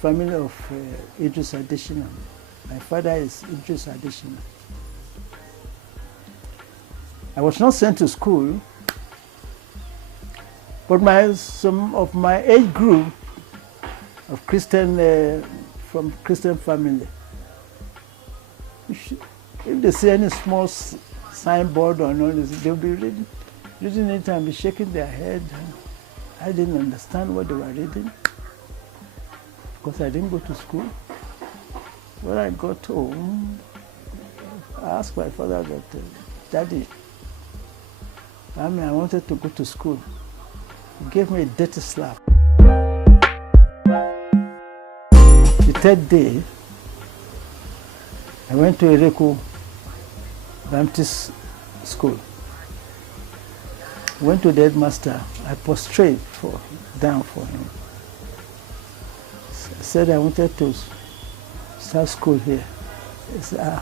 family of Idris Adishina. My father is Idris Adishina. I was not sent to school, but some of my age group of Christian, from Christian family, if they see any small signboard or all this, they'll be reading it and be shaking their head. I didn't understand what they were reading because I didn't go to school. When I got home, I asked my father that, Daddy, I wanted to go to school. He gave me a dirty slap. The third day, I went to Ereku Baptist School. Went to the headmaster. I prostrate down for him. I said I wanted to start school here. He said,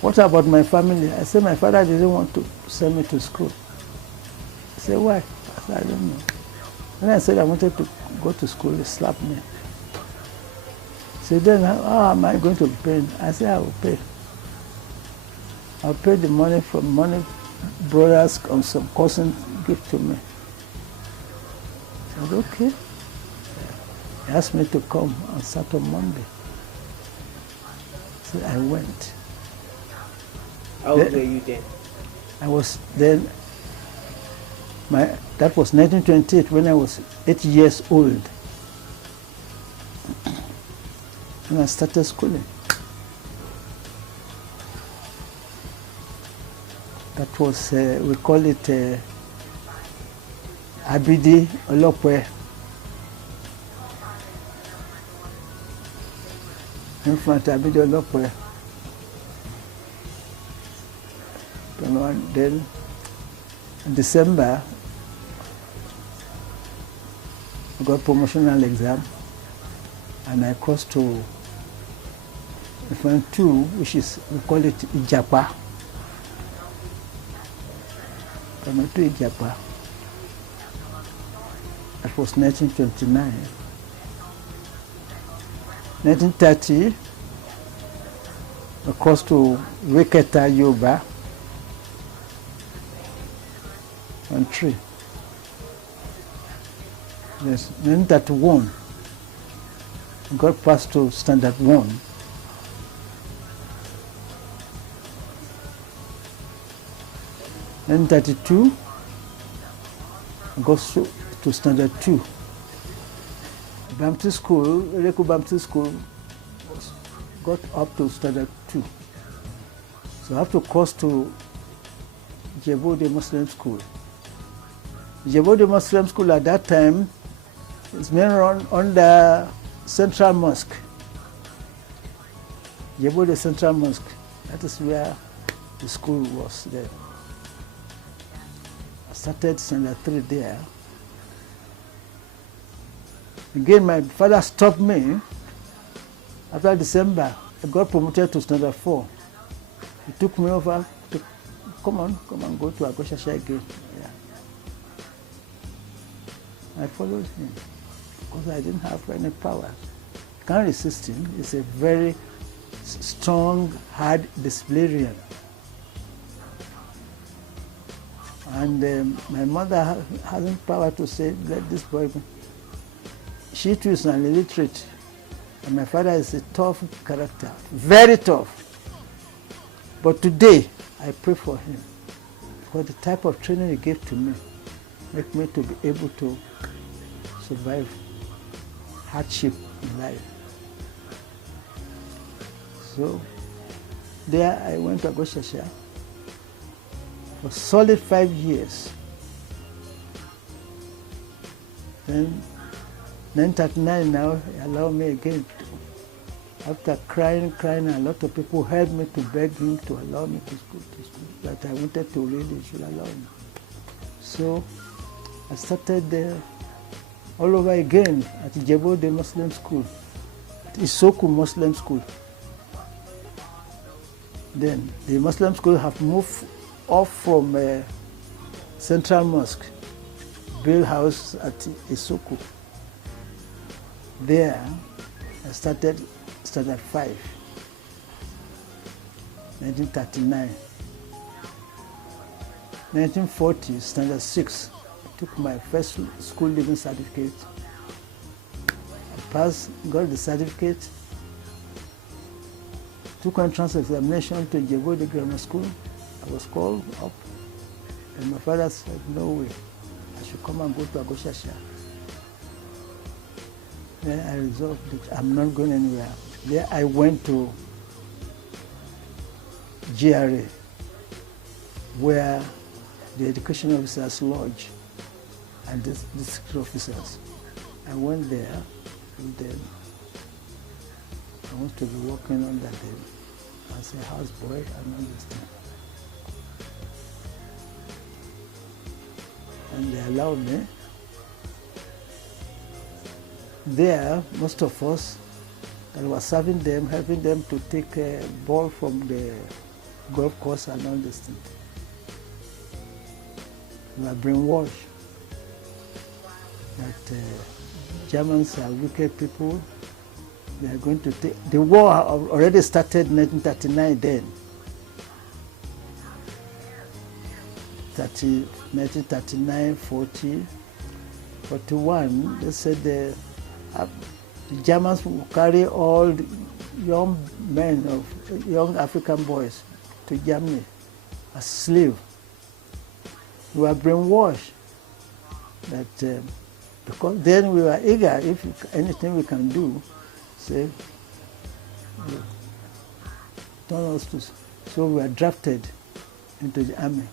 what about my family? I said my father didn't want to send me to school. He said, why? I said, I don't know. When I said I wanted to go to school, he slapped me. He said, then how am I going to be paying? I said, I will pay. I'll pay the money from money brothers and some cousin give to me. I said, okay. He asked me to come on Saturday, Monday. So I went. How old were you then? I was then, that was 1928 when I was 8 years old. And I started schooling. That was, we call it Abidi Olopwe. In front of Abidi Olopwe. Then in December, I got promotional exam and I crossed to front 2, which is, we call it Ijapa. Front 2 Ijapa. That was 1929. 1930, I crossed to Weketa Yoba. On 3. Yes, 1931, I got passed to standard 1. 1932, I got to standard 2. Baptist School, Ereku Baptist School, got up to standard 2. So I have to cross to Jebode Muslim School. Jebode Muslim School at that time is mainly under Central Mosque. Jebode Central Mosque, that is where the school was there. I started standard 3 there. Again, my father stopped me. After December, I got promoted to standard 4. He took me over to, come on, go to Agoshasha again. I followed him because I didn't have any power. I can't resist him. He's a very strong, hard disciplinarian. And my mother hasn't power to say, let this boy be. She too is an illiterate. And my father is a tough character, very tough. But today, I pray for him. For the type of training he gave to me, make me to be able to survive hardship in life. So there I went to Agoshasha for solid 5 years. Then 1939 now, he allowed me again. After crying, a lot of people helped me to beg him to allow me to school. That I wanted to read, he should allow me. So I started there all over again at Jebode Muslim School, at Isoku Muslim School. Then the Muslim school have moved off from Central Mosque, build house at Isoku. There, I started standard 5, 1939. 1940, standard 6, I took my first school leaving certificate. I passed, got the certificate, took entrance examination to Jebode Grammar School. I was called up, and my father said, no way, I should come and go to Agoshasha. Then I resolved that I'm not going anywhere. There I went to GRA, where the education officers lodge and the district officers. I went there, and then I want to be working under them as a houseboy and understand. And they allowed me. There, most of us that was serving them, helping them to take a ball from the golf course and all this thing. We were brainwashed that Germans are wicked people. They are going to take. The war already started in 1939 then. 1939, 40, 41, they said the Germans will carry all the young men, young African boys to Germany as slaves. We were brainwashed that because then we were eager, if anything we can do, say, turn us to. So we were drafted into the army.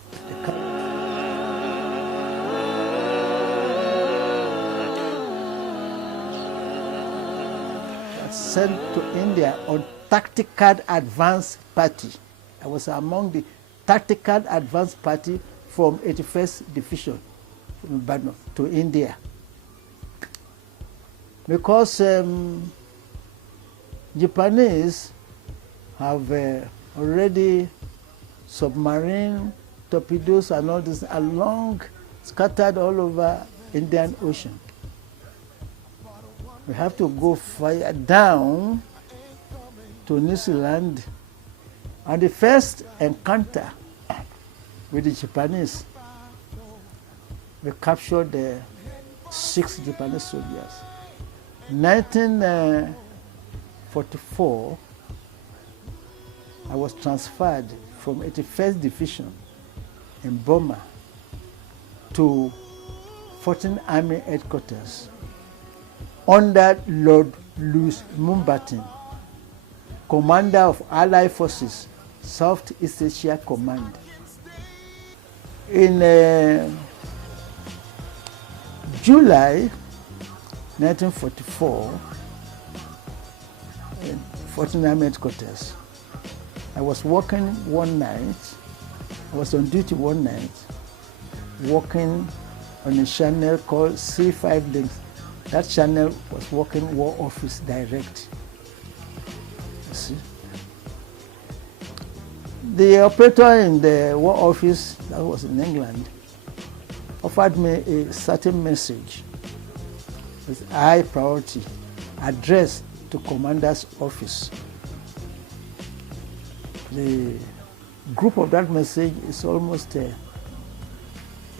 Sent to India on tactical advance party. I was among the tactical advance party from 81st Division from Ibadan to India. Because Japanese have already submarine torpedoes and all this scattered all over Indian Ocean. We have to go fire down to New Zealand. And the first encounter with the Japanese, we captured 6 Japanese soldiers. 1944, I was transferred from 81st Division in Burma to 14th Army Headquarters under Lord Louis Mountbatten, Commander of Allied Forces, Southeast Asia Command. In July 1944, in 14th Army Headquarters, I was working one night, I was on duty one night, working on a channel called C5 Links. That channel was working War Office Direct. You see? The operator in the War Office, that was in England, offered me a certain message with high priority addressed to Commander's office. The group of that message is almost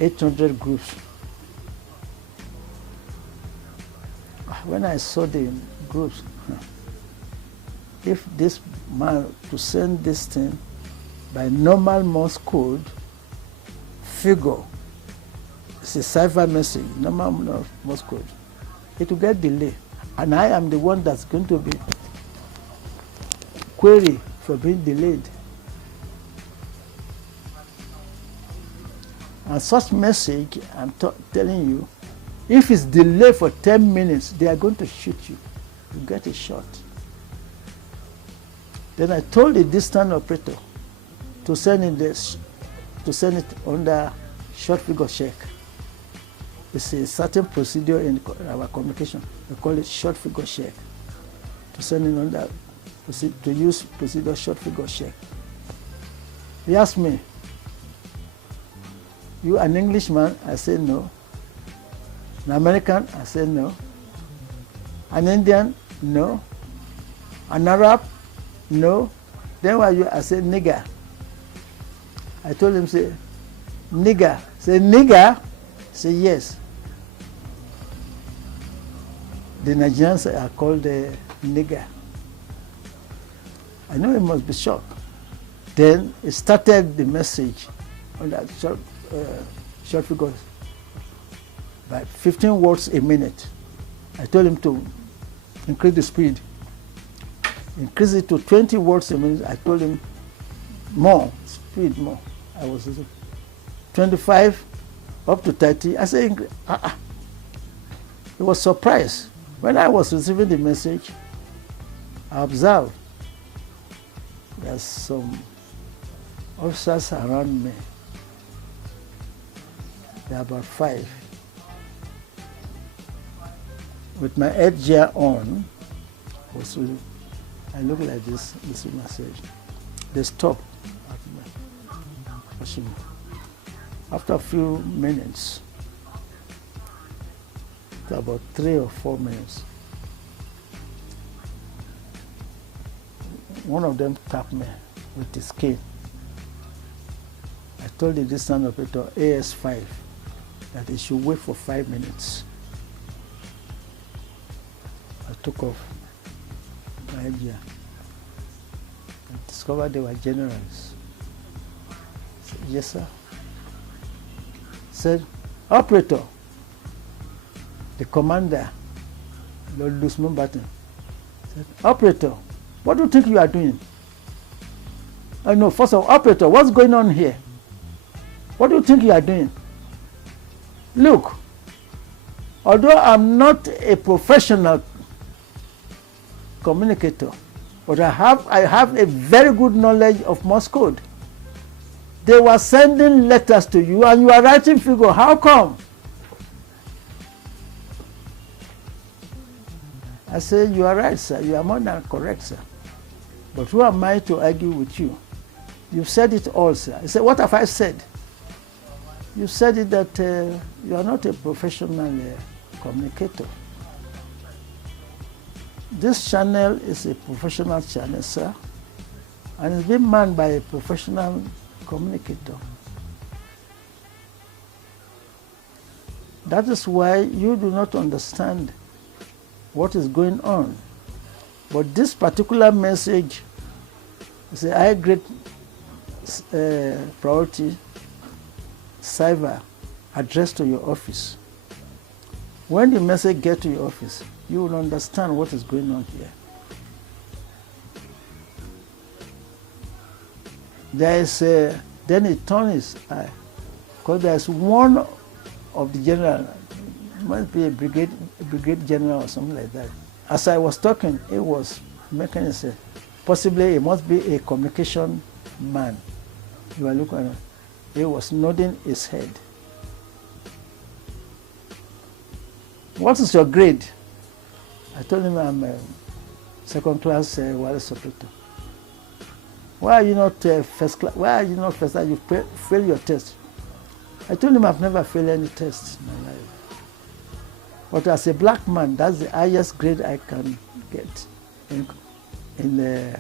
800 groups. When I saw the groups, if this man to send this thing by normal Morse code figure, it's a cipher message, normal Morse code, it will get delayed. And I am the one that's going to be queried for being delayed. And such message, I'm telling you, if it's delayed for 10 minutes, they are going to shoot you. You get a shot. Then I told the distant operator to send it under short figure check. It's a certain procedure in our communication. We call it short figure check. To send it under, to use procedure short figure check. He asked me, "You an Englishman?" I said no. An American? I said no. An Indian? No. An Arab? No. Then why you? I said nigger. I told him, say, nigger. Say, nigger? Say, yes. The Nigerians are called nigger. I know he must be shocked. Then he started the message on that short figures by 15 words a minute. I told him to increase the speed. Increase it to 20 words a minute. I told him more, speed more. I was 25 up to 30. I said, He was surprised. When I was receiving the message, I observed there's some officers around me. There are about 5. With my headgear on, I look like this message. They stopped at my machine. After a few minutes, about 3 or 4 minutes, one of them tapped me with his cane. I told the distance operator AS5 that he should wait for 5 minutes. I took off my headgear and discovered they were generals. I said, yes, sir. Said, operator, the commander, Lord Lusman Batten, said, operator, what do you think you are doing? I know, first of all, operator, what's going on here? What do you think you are doing? Look, although I'm not a professional communicator, but I have a very good knowledge of Morse code. They were sending letters to you and you are writing figure. How come? I said, you are right, sir. You are more than correct, sir. But who am I to argue with you? You've said it all, sir. I said, what have I said? You said it that you are not a professional communicator. This channel is a professional channel, sir, and it's been manned by a professional communicator. That is why you do not understand what is going on. But this particular message is a high grade priority cyber addressed to your office. When the message gets to your office, you will understand what is going on here. There is then he turned his eye, because there is one of the general, must be a brigade general or something like that. As I was talking, it was making it say, possibly it must be a communication man. You are looking at him. He was nodding his head. What is your grade? I told him I'm a second class wireless operator. Why are you not first class? Why are you not first class? You failed your test. I told him I've never failed any test in my life. But as a black man, that's the highest grade I can get in the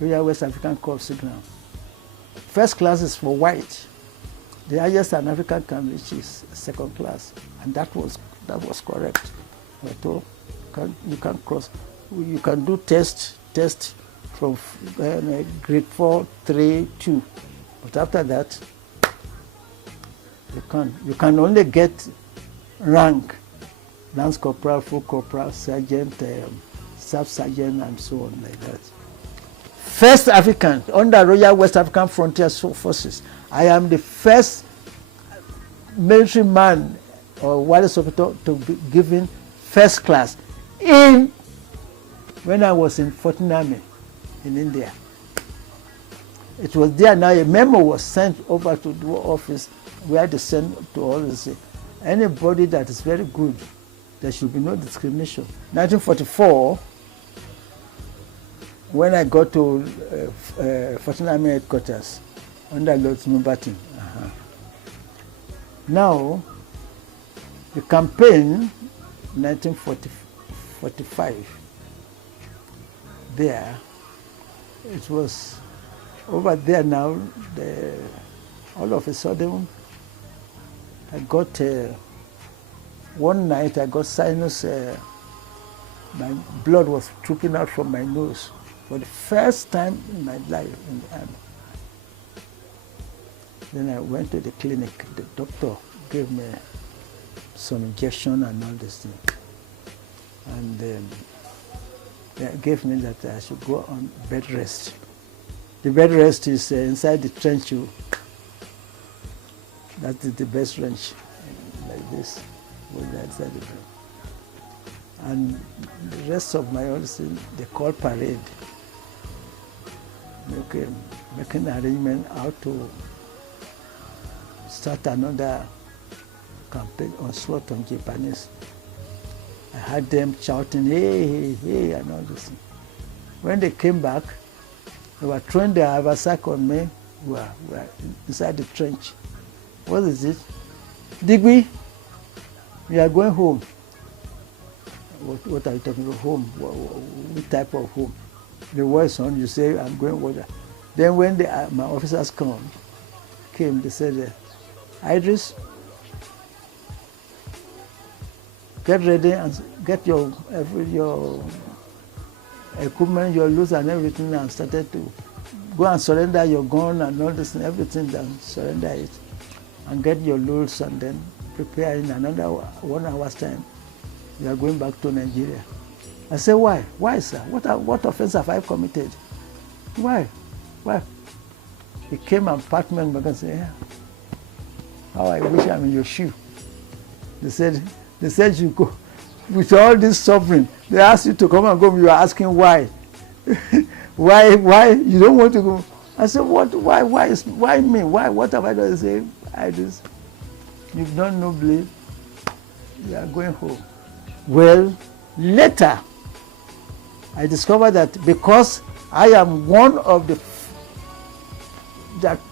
Royal West African Corps signal. First class is for white. The highest an African can reach is second class, and that was correct. I told you can cross. You can do test from grade 4, 3, 2, but after that you can't. You can only get rank: lance corporal, full corporal, sergeant, staff sergeant, and so on like that. First African under Royal West African Frontier Forces. I am the first military man or wireless operator to be given first class when I was in 14th Army in India. It was there. Now a memo was sent over to the office where they sent to always say, anybody that is very good, there should be no discrimination. 1944, when I got to 14th Army headquarters under Lord Mountbatten. Now, the campaign 1944 1945, there, it was over there now, all of a sudden, I got, one night I got sinus, my blood was trooping out from my nose for the first time in my life in the army. Then I went to the clinic. The doctor gave me some injection and all this thing. And they gave me that I should go on bed rest. The bed rest is inside the trench. That is the best range, like this, inside the bed. And the rest of my own thing, they call parade. Making arrangement how to start another campaign on SWAT on Japanese. I had them shouting, hey, hey, hey, and all this. When they came back, they were throwing their haversack on me. We were inside the trench. What is it? Digby, we are going home. What are you talking about? Home? What type of home? The voice on, you say, I'm going water. Then when my officers came, they said, Idris, get ready and get your equipment, your loot and everything, and started to go and surrender your gun and all this and everything, and surrender it. And get your loads and then prepare in another 1 hour's time. You are going back to Nigeria. I said, why? Why, sir? What offense have I committed? Why? Why? He came and patted me and said, yeah. How I wish I'm in your shoe. They said you go. With all this suffering, they asked you to come and go. You are asking why. Why? You don't want to go. I said, what? Why me? Why? What have I done? They say, Idris, you've done nobly. You are going home. Well, later, I discovered that because I am one of the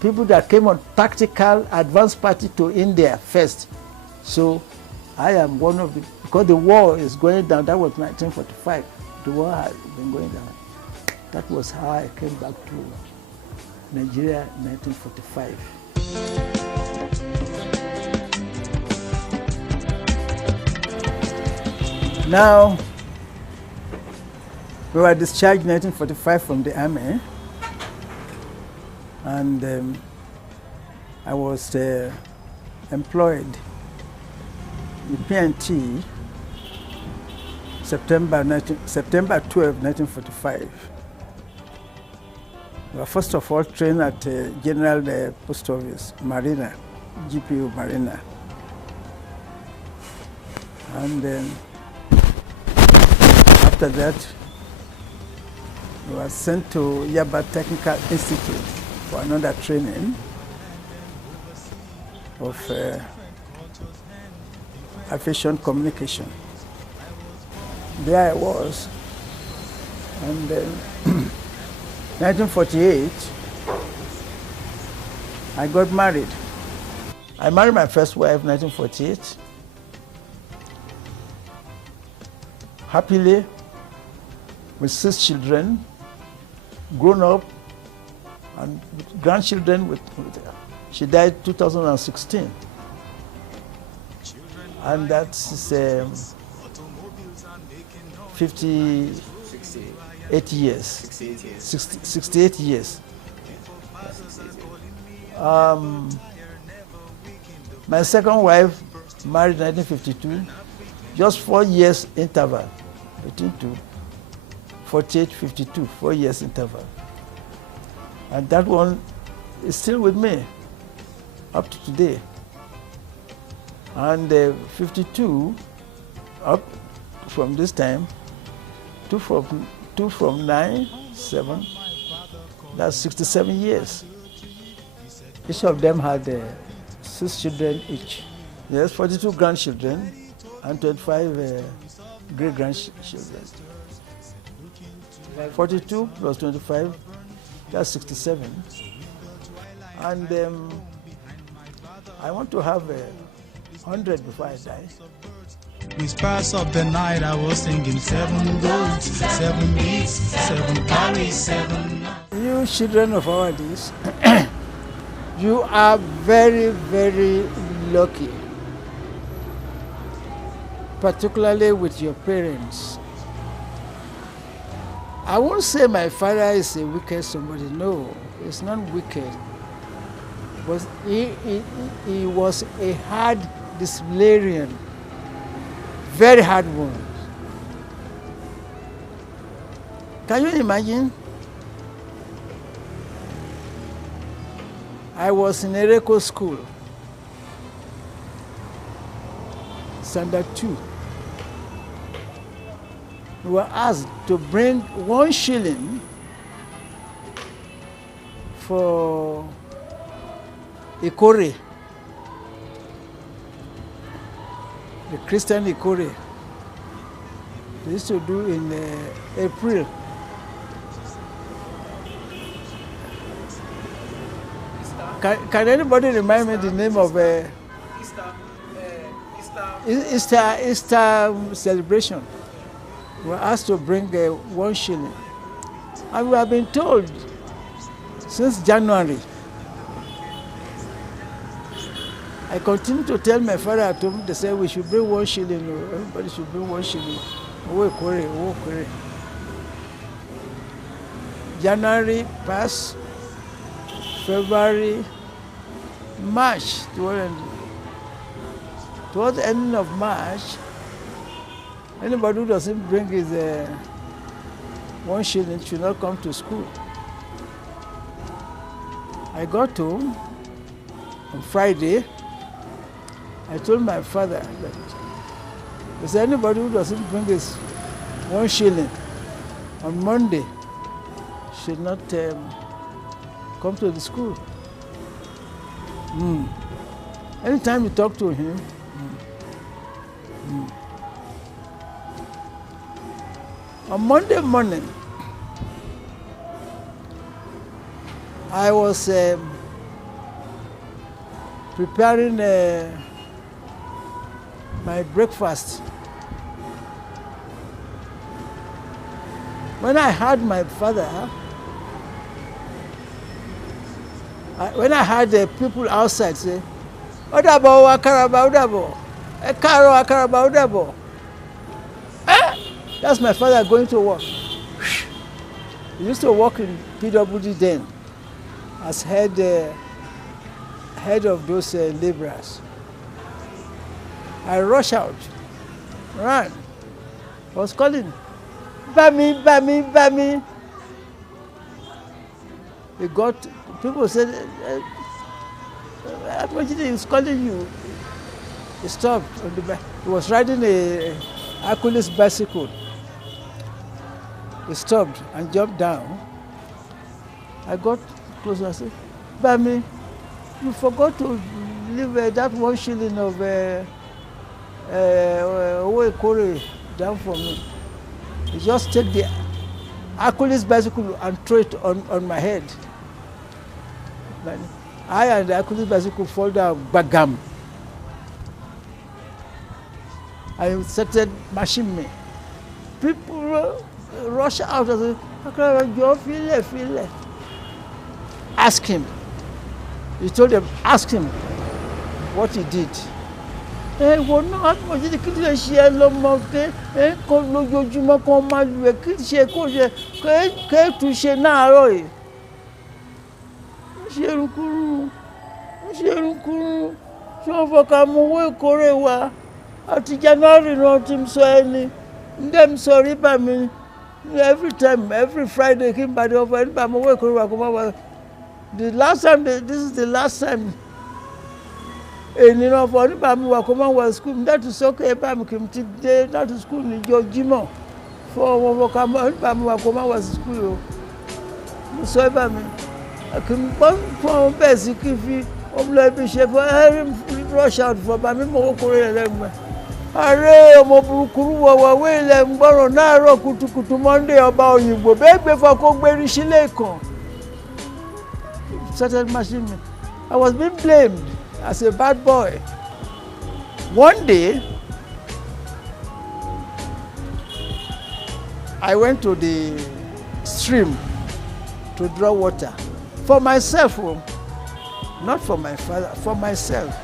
people that came on tactical advance party to India first. So I am one of the, because the war is going down, that was 1945. The war had been going down. That was how I came back to Nigeria in 1945. Now, we were discharged in 1945 from the army, and I was employed in PNT September 12, 1945. We were first of all trained at General Post Office, Marina, GPU Marina. And then after that, we were sent to Yaba Technical Institute for another training of aviation communication. There I was, and then 1948, I got married. I married my first wife in 1948. Happily, with 6 children, grown up, and with grandchildren. She died 2016, and that's 58 years. 68 years. My second wife married in 1952, just 4 years interval between two. 48, 52, 4 years interval. And that one is still with me up to today. And 52, up from this time, two from 9, 7, that's 67 years. Each of them had 6 children each. Yes, 42 grandchildren and 25 great-grandchildren. 42 plus 25, that's 67. And I want to have 100 before I die. With stars of the night, I was singing 7 goals, 7 beats, 7 carries, 7. You children of our days, you are very, very lucky, particularly with your parents. I won't say my father is a wicked somebody. No, he's not wicked. But he was a hard disciplinarian, very hard one. Can you imagine? I was in Ereko school, standard 2. We were asked to bring 1 shilling for Ikore, the Christian Ikore. They used to do in April. Can anybody remind me the name of Easter celebration? We were asked to bring 1 shilling. And we have been told since January. I continue to tell my father at home, they say we should bring 1 shilling. Everybody should bring 1 shilling. January passed, February, March, towards the ending of March, anybody who doesn't bring his 1 shilling should not come to school. I got home on Friday. I told my father that if there's anybody who doesn't bring his 1 shilling on Monday should not come to the school. Anytime you talk to him, on Monday morning, I was preparing my breakfast. When I heard my father, when I heard the people outside say, "Odabo, Akaraba, Odabo, Ekaro, Akaraba, Odabo," that's my father going to work. He used to work in PWD then as head of those laborers. I rush out, ran. I was calling, "Bami, Bami, Bami." He got, people said, "Pa Mojeed is calling you." He stopped on the back. He was riding a Hercules bicycle. He stopped and jumped down. I got close and I said, "Bami, you forgot to leave that 1 shilling of Ikore down for me." You just take the Hercules bicycle and throw it on my head. I and the Hercules bicycle fall down, bagam. I started mashing me. People rush out and say, "Feel." Ask him. He told them, ask him what he did. Wọ́n náà wọ́n ti kí lè ṣe lọ́mọ kó lójoojúmọ́ kó máa lu ẹ̀ kí ṣe kó ṣe kéètù ṣe náàárọ̀ yìí. Ṣé irúkúrú ṣé wọ́n fọkà mú owó Ìkórè wa àti January náà ti ń sọ ẹni ndé mi sọ rí bà mí every time every Friday kí n bá dé ọ̀fọ̀ ẹni bá mú owó Ìkórè wa kó má wá. The last time, this is the last time. Ènìyàn fọ nípa mi wà kó máa wà school. That is okay. Bá mi kì í ti dé láti school ní ìjọ Jímọ̀. Fọ ọmọ ọmọ ká mọ nípa mi wà kó máa wà school o. Mo sọ ẹ bá mi. Kì í gbọ́ fún ọmọ bẹ́ẹ̀ sí kí n fi ọmọ lọ ibi ṣe fún ẹ rush out fún ọba mi mọ̀ Ìkórè rẹ̀ lẹ́gbẹ̀ẹ́. Ààrẹ ọmọ burúkú wọ̀wọ̀ wé ilẹ̀ ń gbọ́rọ̀ náàárọ̀ kùtùkùtù Monday ọba òyìnbó bẹ́ẹ̀ gbé fọ kó gbérí sílé kan. Started mashing me. I was being blamed as a bad boy. One day, I went to the stream to draw water for myself, not for my father, for myself.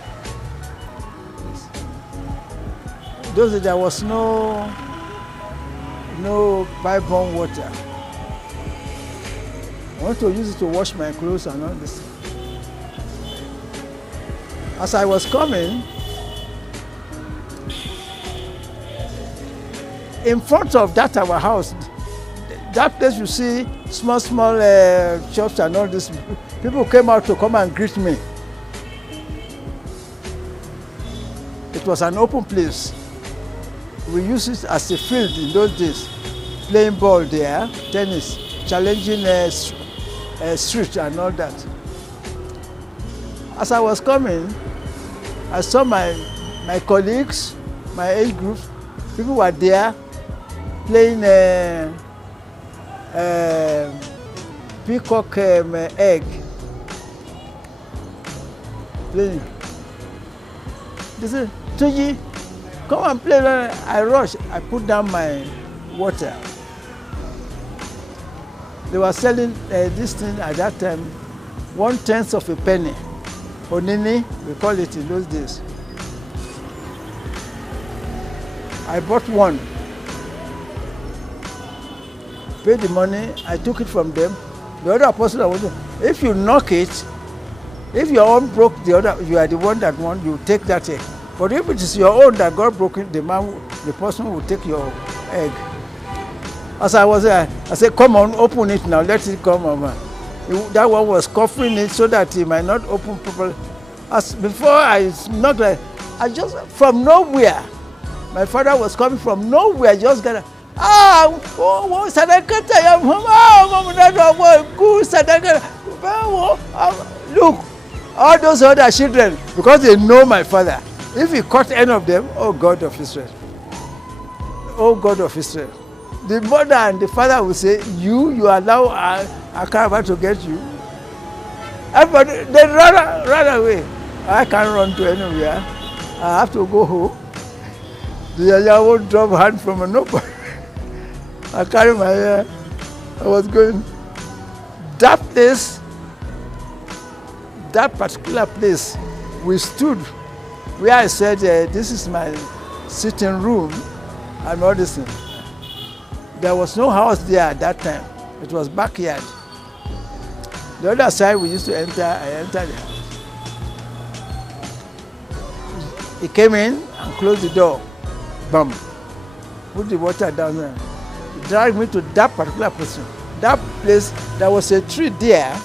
Those days there was no pipe-borne water. I want to use it to wash my clothes and all this. As I was coming, in front of that our house, that place you see small shops and all this, people came out to come and greet me. It was an open place. We used it as a field in those days, playing ball there, tennis, challenging street and all that. As I was coming, I saw my colleagues, my age group, people were there playing peacock egg. Playing. They said, Tunji, come and play. I rushed. I put down my water. They were selling this thing at that time, 1/10 of a penny. Onini, we call it in those days. I bought one. Paid the money. I took it from them. The other person I was, if you knock it, if your own broke the other, you are the one that won. You take that egg. But if it is your own that got broken, the person will take your egg. As I was there, I said, come on, open it now, let it come on. That one was covering it so that he might not open properly. As before I knocked, I just, from nowhere, my father was coming from nowhere, just got look, all those other children, because they know my father, if he caught any of them, oh God of Israel, oh God of Israel. The mother and the father will say, you allow a caravan to get you. Everybody, they run away. I can't run to anywhere. I have to go home. The yaya won't drop hand from a nobody. I carry my hair. I was going. That place, that particular place, we stood where I said, this is my sitting room and all this thing. There was no house there at that time. It was backyard. The other side we used to enter, I entered the house. He came in and closed the door. Bam. Put the water down there. He dragged me to that particular person. That place, there was a tree there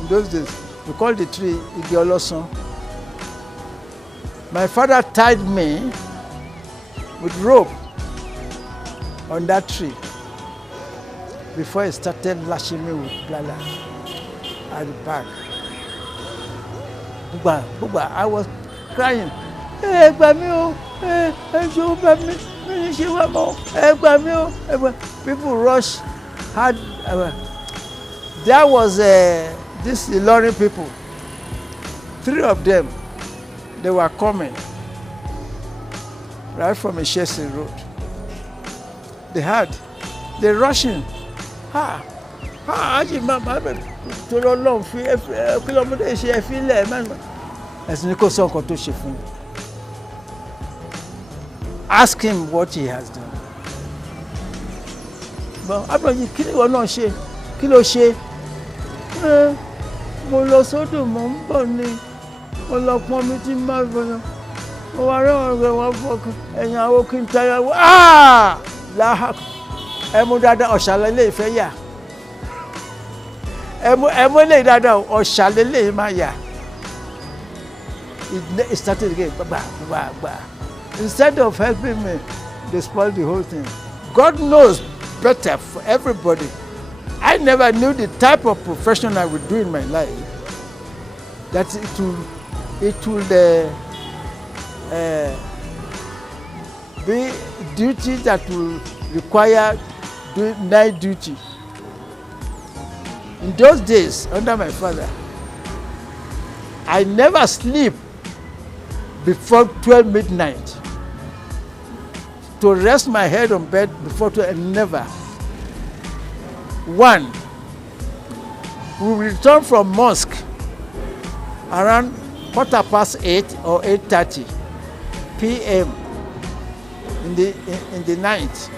in those days. We called the tree Igioloson. My father tied me with rope on that tree before he started lashing me with blala at the back. Bugba, I was crying. People rushed hard. There was this Ilorin people, 3 of them, they were coming right from a Chelsea road. They're rushing. Ask him what he has done. But Abraham, kí ló ṣe? Mo lọ sódò mo ń bọ̀ ni. Mo lọ pọn mi tí máa bọ̀. Mo wá rẹ́ ọ̀rẹ́ wọn fọkàn. Ẹ̀yìn àwọn kí n tayà wọ́n. Láhà. Ẹmu dáadáa ọ̀ṣàlẹ̀ lè fẹ́ yà. Ẹmu lè dáadáa ọ̀ṣàlẹ̀ lè máa yà. It started again. Instead of helping me, they spoiled the whole thing. God knows better for everybody. I never knew the type of profession I would do in my life. That it will be duty that will require doing night duty. In those days, under my father, I never sleep before 12 midnight. To rest my head on bed before 12, never. 1, we return from mosque around 8:15 or 8:30 p.m. in the night.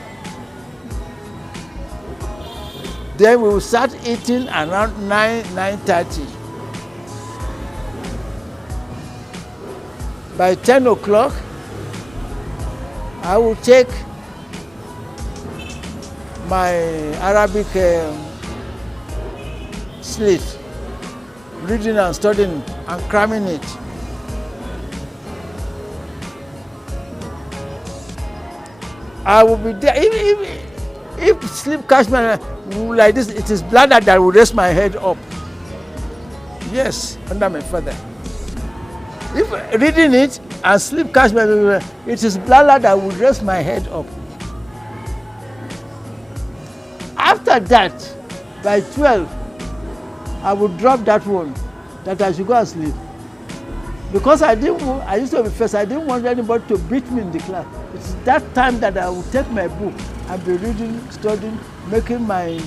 Then we will start eating around 9:30. By 10 o'clock, I will take my Arabic slate, reading and studying and cramming it. I will be there. If sleep catch me like this, it is bladder that will raise my head up. Yes, under my father. If reading it and sleep catch me, it is bladder that will raise my head up. After that, by 12, I will drop that one, that I should go and sleep. Because I used to be first, I didn't want anybody to beat me in the class. It's that time that I will take my book and be reading, studying, making my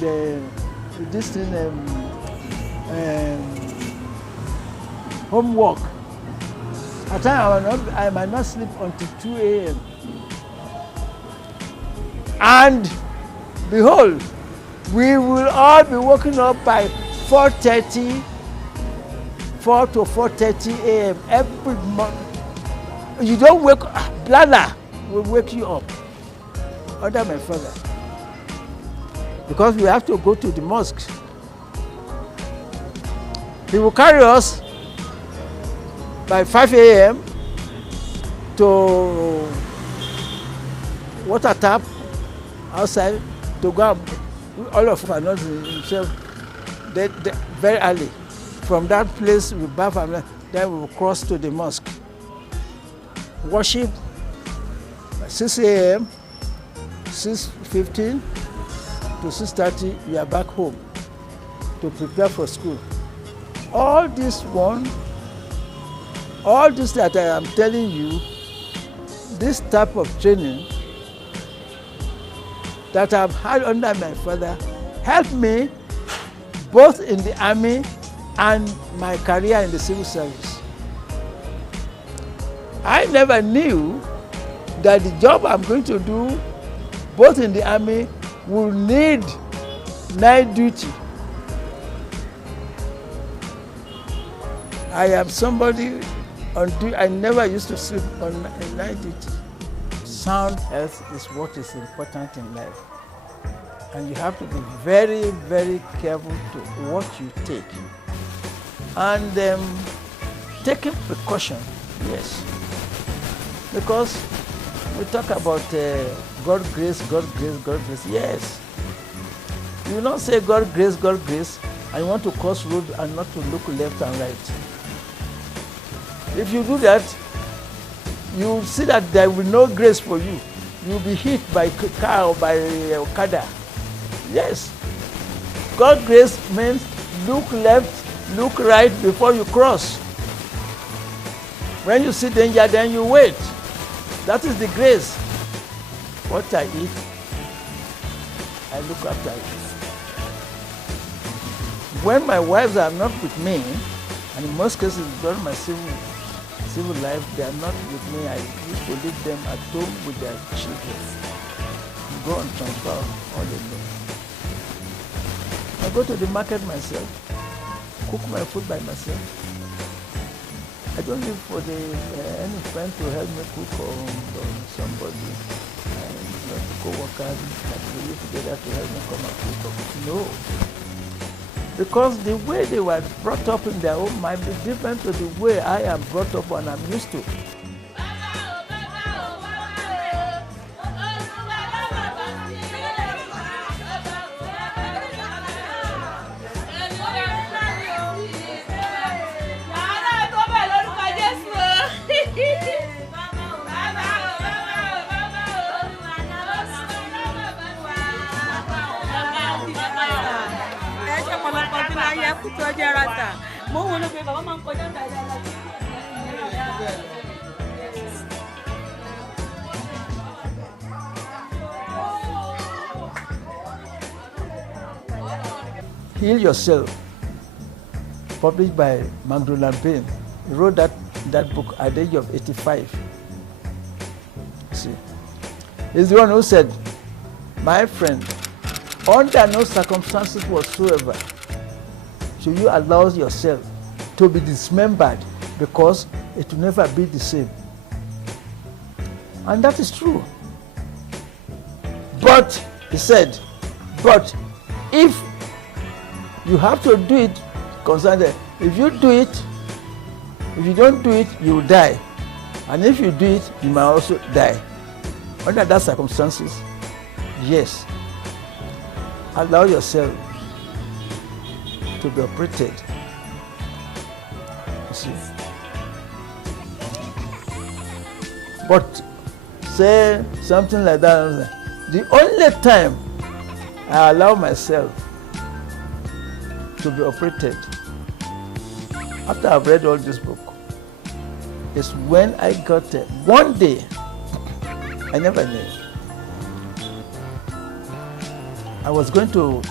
homework. At times I might not sleep until 2 a.m. And behold, we will all be waking up by 4:30, 4 to 4:30 a.m. every morning. You don't wake up, bladder will wake you up. Under my father. Because we have to go to the mosque. He will carry us by 5 a.m. to water tap outside to go. All of us are not himself very early. From that place, we bath and then we will cross to the mosque. Worship by 6 a.m., 6:15 to 6:30, we are back home to prepare for school. All this that I am telling you, this type of training that I've had under my father helped me both in the army and my career in the civil service. I never knew that the job I'm going to do both in the army will need night duty. I am somebody I never used to sleep on night duty. Sound health is what is important in life. And you have to be very, very careful to what you take. And taking precaution, yes. Because we talk about God grace, God grace, God grace. Yes. You will not say God grace, and you want to cross road and not to look left and right. If you do that, you will see that there will be no grace for you. You will be hit by car or by Okada. Yes. God grace means look left, look right before you cross. When you see danger, then you wait. That is the grace. What I eat, I look after it. When my wives are not with me, and in most cases during my civil life, they are not with me, I used to leave them at home with their children. Go and transfer all the day. I go to the market myself, cook my food by myself. I don't look for any friend to help me cook or somebody, co-workers that we live together to help me come and cook. No. Because the way they were brought up in their home might be different to the way I am brought up and I'm used to. Heal Yourself, published by Magdalene Bain. He wrote that book at the age of 85. See, he's the one who said, my friend, under no circumstances whatsoever should you allow yourself to be dismembered, because it will never be the same. And that is true. But, he said, but if you have to do it, if you do it, if you don't do it, you will die. And if you do it, you might also die. Under that circumstances, yes, allow yourself to be operated. You see. But say something like that, the only time I allow myself to be operated after I've read all this book is when I got one day, I never knew. I was going to,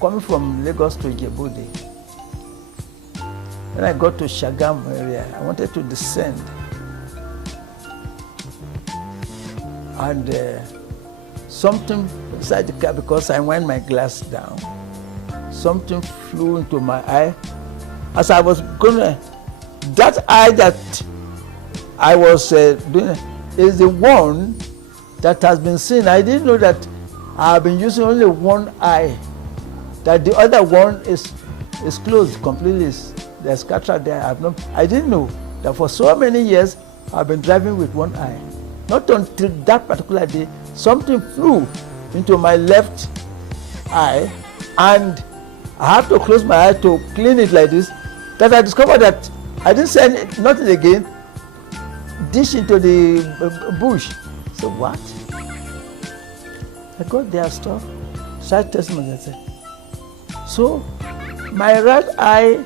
coming from Lagos to Djibouti. When I got to Shagam area, I wanted to descend. And something inside the car, because I wind my glass down, something flew into my eye. As I was going, that eye that I was doing is the one that has been seen. I didn't know that I have been using only one eye, that the other one is closed completely. They're scattered there. I didn't know that for so many years I've been driving with one eye. Not until that particular day, something flew into my left eye, and I had to close my eye to clean it like this, that I discovered that I didn't say nothing again, dish into the bush. So what? I got their stuff, started testing myself. So my right eye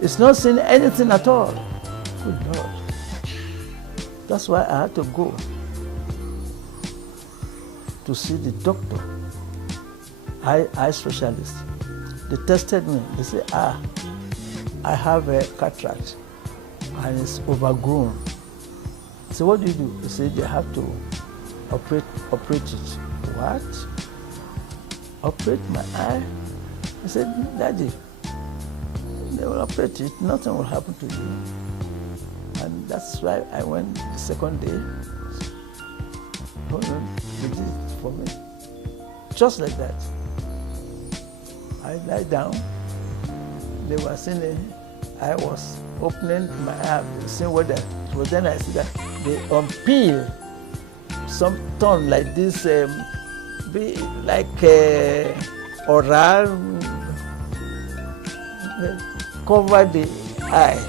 is not seeing anything at all. Good Lord. That's why I had to go to see the doctor, eye specialist. They tested me. They said, I have a cataract and it's overgrown. So what do you do? They said they have to operate it. What? Operate my eye? I said, Daddy, they will operate it, nothing will happen to you. And that's why I went the second day. They did it for me. Just like that. I lied down. They were saying I was opening my eye, seeing what that. So then I see that they unpeel some tongue like this, like oral, cover the eye.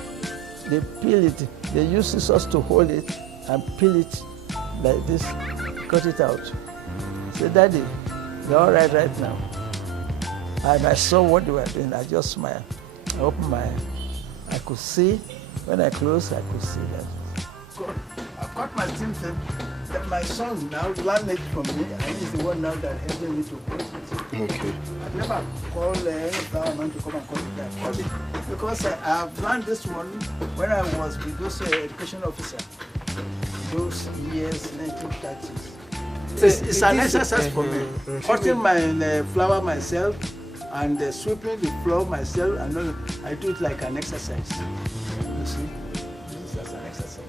They peel it. They use scissors to hold it and peel it like this, cut it out. I said, Daddy, you're all right now. And I saw what they were doing. I just smiled. I opened my eye. I could see. When I closed, I could see that. I cut my teeth that my son now learned it from me, and he's the one now that helped me to put it. Okay. I never called any flower man to come and cut it. I called it because I've learned this one when I was with those education officer. Those years, 1930s. It's an exercise for me. Cutting my flower myself and sweeping the floor myself, and I do it like an exercise. You see, this is an exercise.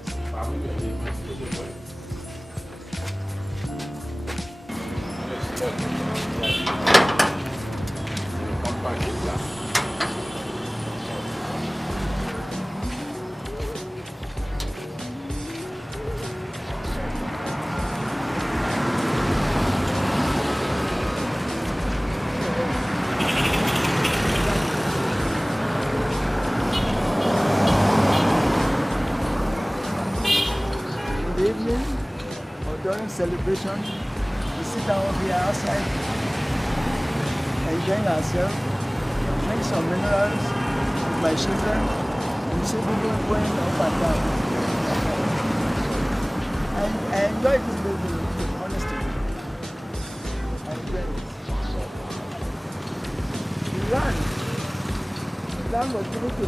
Celebration, we sit down here outside, enjoying ourselves, drink some minerals with my children, and see people going up and down. I enjoy this building, honestly. I enjoy it. That was given to me.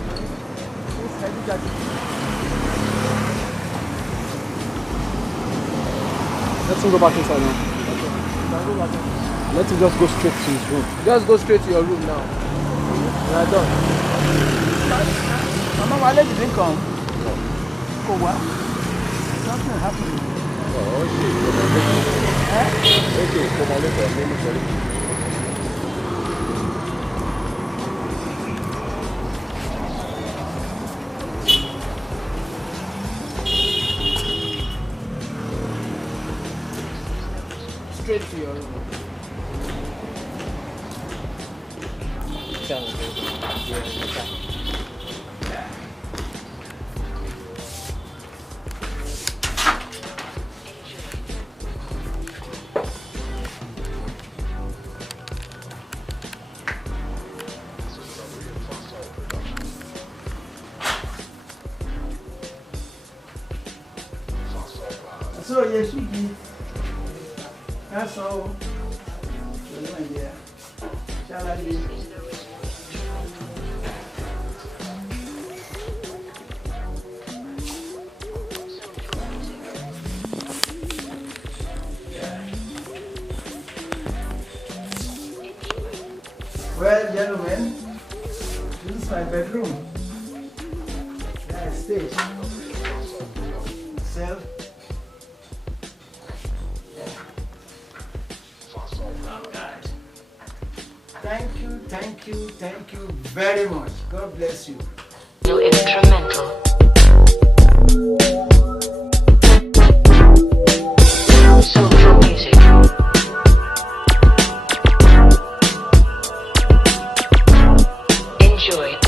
This heavy jacket. Let him go back inside now. Okay. Now go back in. Let him just go straight to his room. Just go straight to your room now. We are done. Mama Wale didn't come. Go what? Something happened. Oh, okay. Okay, come on, let me tell you. Straight to your room. So, yes, you did. That's all. So, you went there. Shall I leave? Well, gentlemen, this is my bedroom. Yeah, stage. Cell. Thank you very much. God bless you. No instrumental. Soulful music. Enjoy.